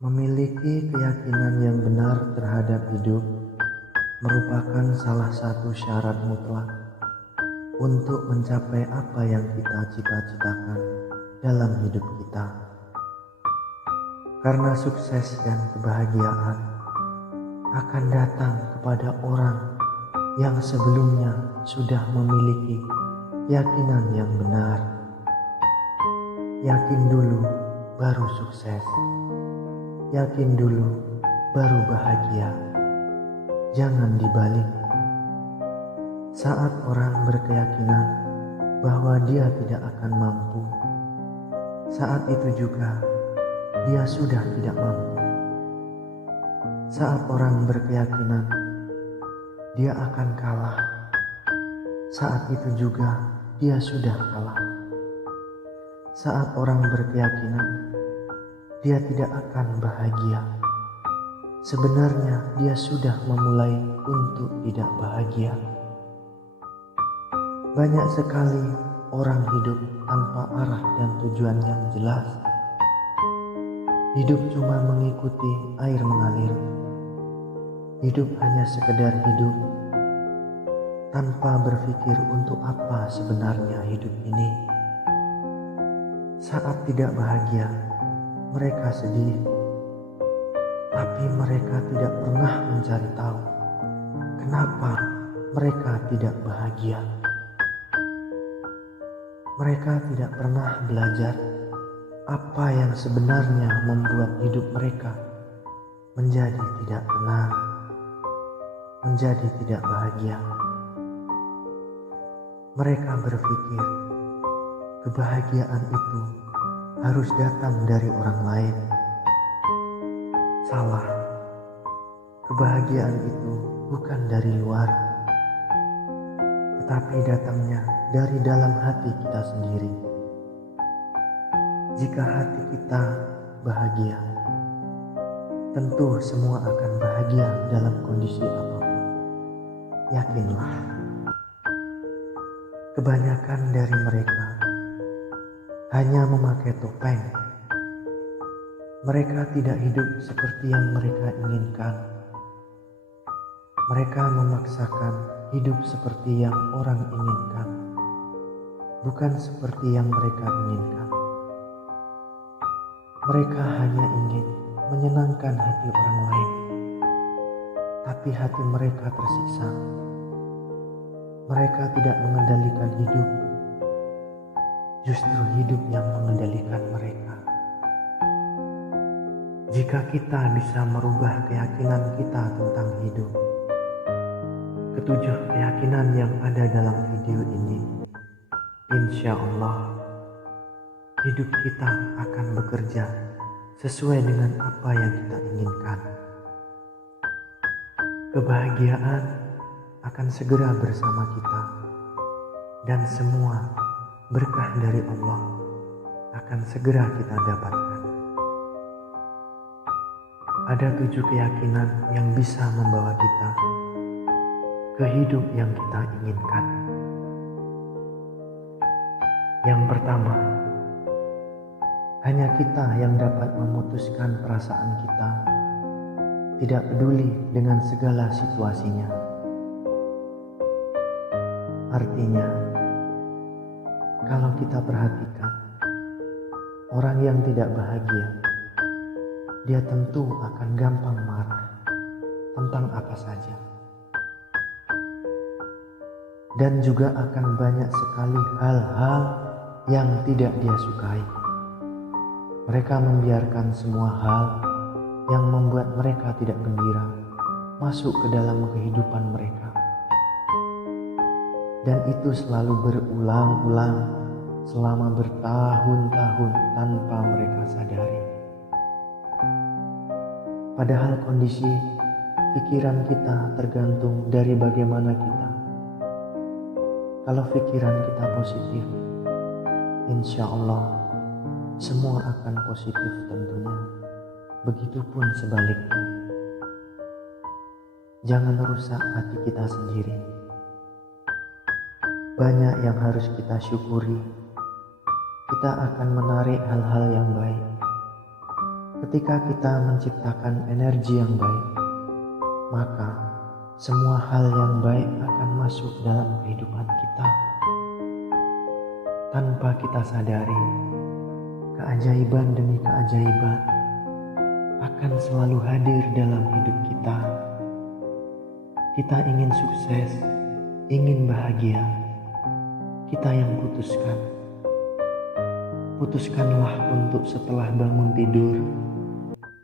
Memiliki keyakinan yang benar terhadap hidup merupakan salah satu syarat mutlak untuk mencapai apa yang kita cita-citakan dalam hidup kita. Karena sukses dan kebahagiaan akan datang kepada orang yang sebelumnya sudah memiliki keyakinan yang benar. Yakin dulu baru sukses. Yakin dulu baru bahagia. Jangan dibalik. Saat orang berkeyakinan bahwa dia tidak akan mampu, saat itu juga dia sudah tidak mampu. Saat orang berkeyakinan dia akan kalah, saat itu juga dia sudah kalah. Saat orang berkeyakinan dia tidak akan bahagia, sebenarnya dia sudah memulai untuk tidak bahagia. Banyak sekali orang hidup tanpa arah dan tujuan yang jelas. Hidup cuma mengikuti air mengalir. Hidup hanya sekedar hidup tanpa berpikir untuk apa sebenarnya hidup ini. Saat tidak bahagia, mereka sedih, tapi mereka tidak pernah mencari tahu kenapa mereka tidak bahagia. Mereka tidak pernah belajar apa yang sebenarnya membuat hidup mereka menjadi tidak tenang, menjadi tidak bahagia. Mereka berpikir kebahagiaan itu harus datang dari orang lain. Salah. Kebahagiaan itu bukan dari luar, tetapi datangnya dari dalam hati kita sendiri. Jika hati kita bahagia, tentu semua akan bahagia dalam kondisi apapun. Yakinlah. Kebanyakan dari mereka hanya memakai topeng. Mereka tidak hidup seperti yang mereka inginkan. Mereka memaksakan hidup seperti yang orang inginkan, bukan seperti yang mereka inginkan. Mereka hanya ingin menyenangkan hati orang lain, tapi hati mereka tersiksa. Mereka tidak mengendalikan hidup, justru hidup yang mengendalikan mereka. Jika kita bisa merubah keyakinan kita tentang hidup, ketujuh keyakinan yang ada dalam video ini, insya Allah hidup kita akan bekerja sesuai dengan apa yang kita inginkan. Kebahagiaan akan segera bersama kita, dan semua berkah dari Allah akan segera kita dapatkan. Ada 7 keyakinan yang bisa membawa kita ke hidup yang kita inginkan. Yang pertama, hanya kita yang dapat memutuskan perasaan kita, tidak peduli dengan segala situasinya. Artinya, kalau kita perhatikan, orang yang tidak bahagia, dia tentu akan gampang marah tentang apa saja. Dan juga akan banyak sekali hal-hal yang tidak dia sukai. Mereka membiarkan semua hal yang membuat mereka tidak gembira masuk ke dalam kehidupan mereka. Dan itu selalu berulang-ulang selama bertahun-tahun tanpa mereka sadari. Padahal kondisi pikiran kita tergantung dari bagaimana kita. Kalau pikiran kita positif, insya Allah semua akan positif tentunya. Begitupun sebaliknya. Jangan rusak hati kita sendiri. Banyak yang harus kita syukuri. Kita akan menarik hal-hal yang baik. Ketika kita menciptakan energi yang baik, maka semua hal yang baik akan masuk dalam kehidupan kita. Tanpa kita sadari, keajaiban demi keajaiban akan selalu hadir dalam hidup kita. Kita ingin sukses, ingin bahagia, kita yang putuskan. Putuskanlah untuk setelah bangun tidur,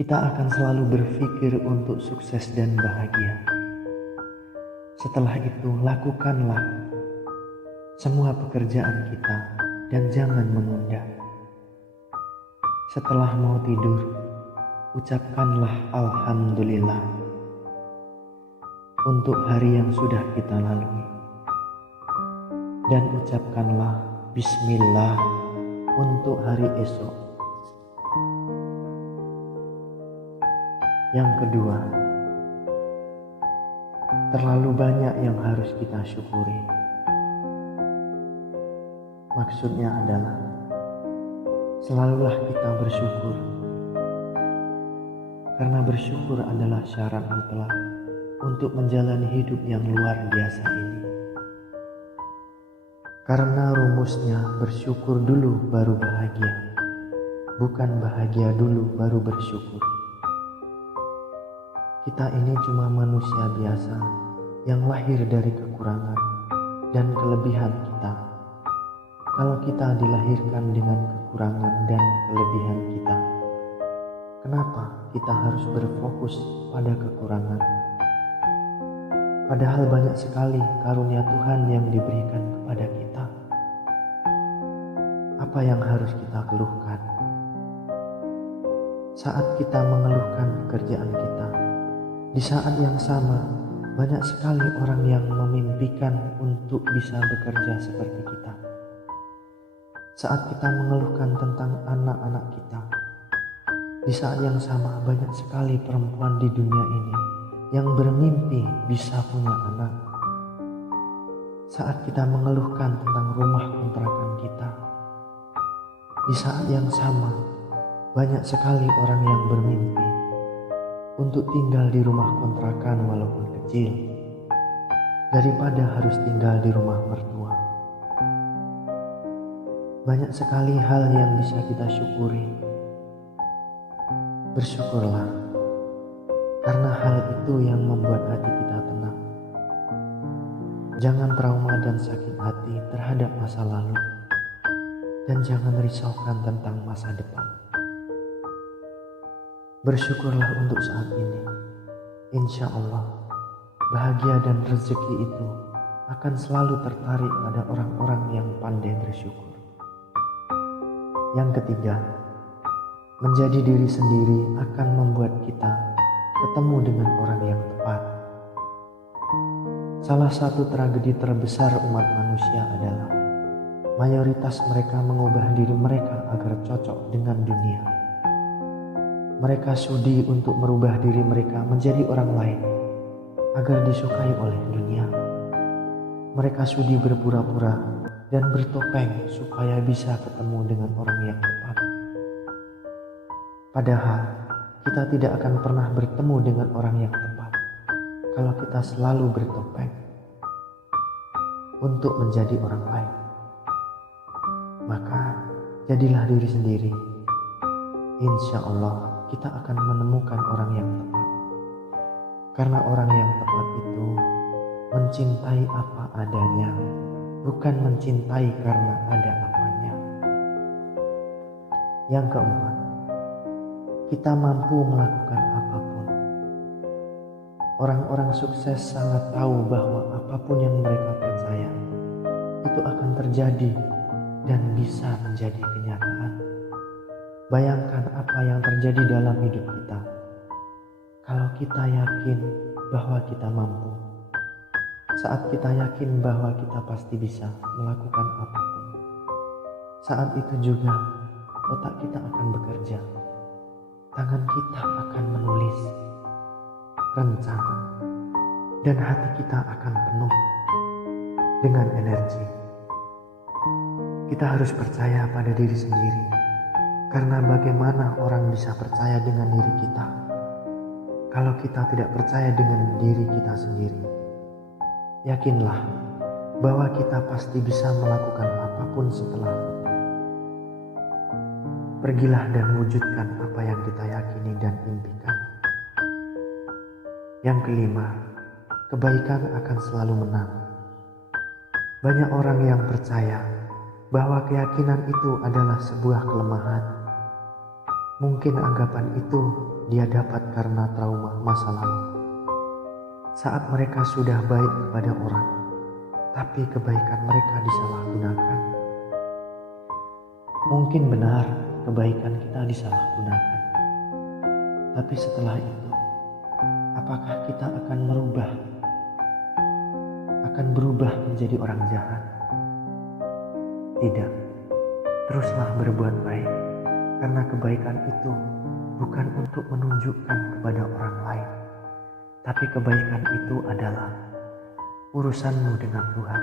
kita akan selalu berpikir untuk sukses dan bahagia. Setelah itu, lakukanlah semua pekerjaan kita dan jangan menunda. Setelah mau tidur, ucapkanlah Alhamdulillah untuk hari yang sudah kita lalui. Dan ucapkanlah Bismillah untuk hari esok. Yang kedua, terlalu banyak yang harus kita syukuri. Maksudnya adalah selalulah kita bersyukur, karena bersyukur adalah syarat mutlak untuk menjalani hidup yang luar biasa ini. Karena rumusnya bersyukur dulu baru bahagia, bukan bahagia dulu baru bersyukur. Kita ini cuma manusia biasa yang lahir dari kekurangan dan kelebihan kita. Kalau kita dilahirkan dengan kekurangan dan kelebihan kita, kenapa kita harus berfokus pada kekurangan? Padahal banyak sekali karunia Tuhan yang diberikan kepada kita. Apa yang harus kita keluhkan? Saat kita mengeluhkan pekerjaan kita, di saat yang sama banyak sekali orang yang memimpikan untuk bisa bekerja seperti kita. Saat kita mengeluhkan tentang anak-anak kita, di saat yang sama banyak sekali perempuan di dunia ini yang bermimpi bisa punya anak. Saat kita mengeluhkan tentang rumah kontrakan kita, di saat yang sama banyak sekali orang yang bermimpi untuk tinggal di rumah kontrakan walaupun kecil, daripada harus tinggal di rumah mertua. Banyak sekali hal yang bisa kita syukuri. Bersyukurlah, karena hal itu yang membuat hati kita tenang. Jangan trauma dan sakit hati terhadap masa lalu, dan jangan risaukan tentang masa depan. Bersyukurlah untuk saat ini. Insya Allah, bahagia dan rezeki itu akan selalu tertarik pada orang-orang yang pandai bersyukur. Yang ketiga, menjadi diri sendiri akan membuat kita ketemu dengan orang yang tepat. Salah satu tragedi terbesar umat manusia adalah mayoritas mereka mengubah diri mereka agar cocok dengan dunia. Mereka sudi untuk merubah diri mereka menjadi orang lain agar disukai oleh dunia. Mereka sudi berpura-pura dan bertopeng supaya bisa ketemu dengan orang yang tepat. Padahal kita tidak akan pernah bertemu dengan orang yang tepat kalau kita selalu bertopeng untuk menjadi orang lain. Maka jadilah diri sendiri. Insya Allah kita akan menemukan orang yang tepat. Karena orang yang tepat itu mencintai apa adanya, bukan mencintai karena ada apanya. Yang keempat, kita mampu melakukan apapun. Orang-orang sukses sangat tahu bahwa apapun yang mereka percaya itu akan terjadi dan bisa menjadi kenyataan. Bayangkan apa yang terjadi dalam hidup kita kalau kita yakin bahwa kita mampu. Saat kita yakin bahwa kita pasti bisa melakukan apapun, saat itu juga otak kita akan bekerja. Tangan kita akan menulis rencana, dan hati kita akan penuh dengan energi. Kita harus percaya pada diri sendiri, Karena bagaimana orang bisa percaya dengan diri kita kalau kita tidak percaya dengan diri kita sendiri? Yakinlah bahwa kita pasti bisa melakukan apapun setelah itu. Pergilah dan wujudkan apa yang kita yakini dan impikan. Yang kelima, kebaikan akan selalu menang. Banyak orang yang percaya bahwa keyakinan itu adalah sebuah kelemahan. Mungkin anggapan itu dia dapat karena trauma masa lalu. Saat mereka sudah baik kepada orang, tapi kebaikan mereka disalahgunakan. Mungkin benar kebaikan kita disalahgunakan. Tapi setelah itu, apakah kita akan berubah menjadi orang jahat? Tidak. Teruslah berbuat baik, karena kebaikan itu bukan untuk menunjukkan kepada orang lain, tapi kebaikan itu adalah urusanmu dengan Tuhan.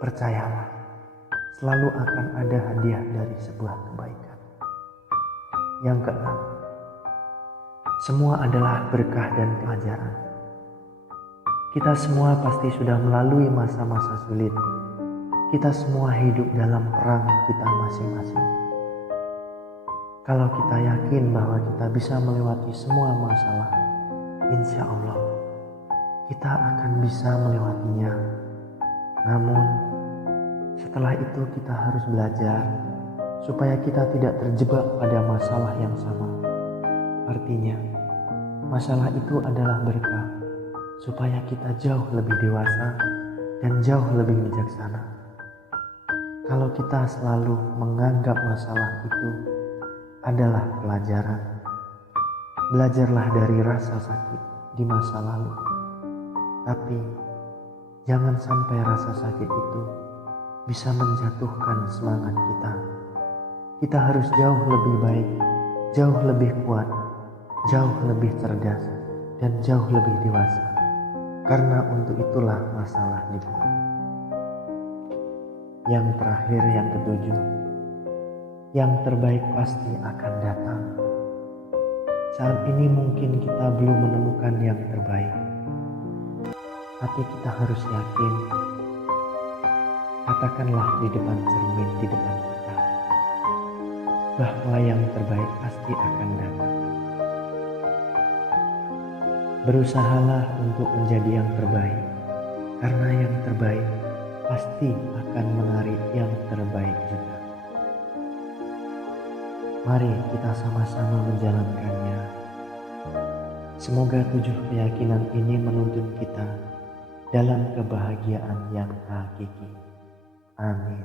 Percayalah, selalu akan ada hadiah dari sebuah kebaikan. Yang keenam, semua adalah berkah dan pelajaran. Kita semua pasti sudah melalui masa-masa sulit. Kita semua hidup dalam perang kita masing-masing. Kalau kita yakin bahwa kita bisa melewati semua masalah, insya Allah kita akan bisa melewatinya. Namun setelah itu kita harus belajar supaya kita tidak terjebak pada masalah yang sama. Artinya, masalah itu adalah berkah supaya kita jauh lebih dewasa dan jauh lebih bijaksana. Kalau kita selalu menganggap masalah itu adalah pelajaran, belajarlah dari rasa sakit di masa lalu. Tapi jangan sampai rasa sakit itu bisa menjatuhkan semangat kita. Kita harus jauh lebih baik, jauh lebih kuat, jauh lebih cerdas, dan jauh lebih dewasa. Karena untuk itulah masalah dibuat. Yang terakhir, yang ketujuh, yang terbaik pasti akan datang. Saat ini mungkin kita belum menemukan yang terbaik, tapi kita harus yakin. Katakanlah di depan cermin di depan kita bahwa yang terbaik pasti akan datang. Berusahalah untuk menjadi yang terbaik, karena yang terbaik pasti akan menarik yang terbaik juga. Mari kita sama-sama menjalankannya. Semoga 7 keyakinan ini menuntun kita dalam kebahagiaan yang hakiki. Amin.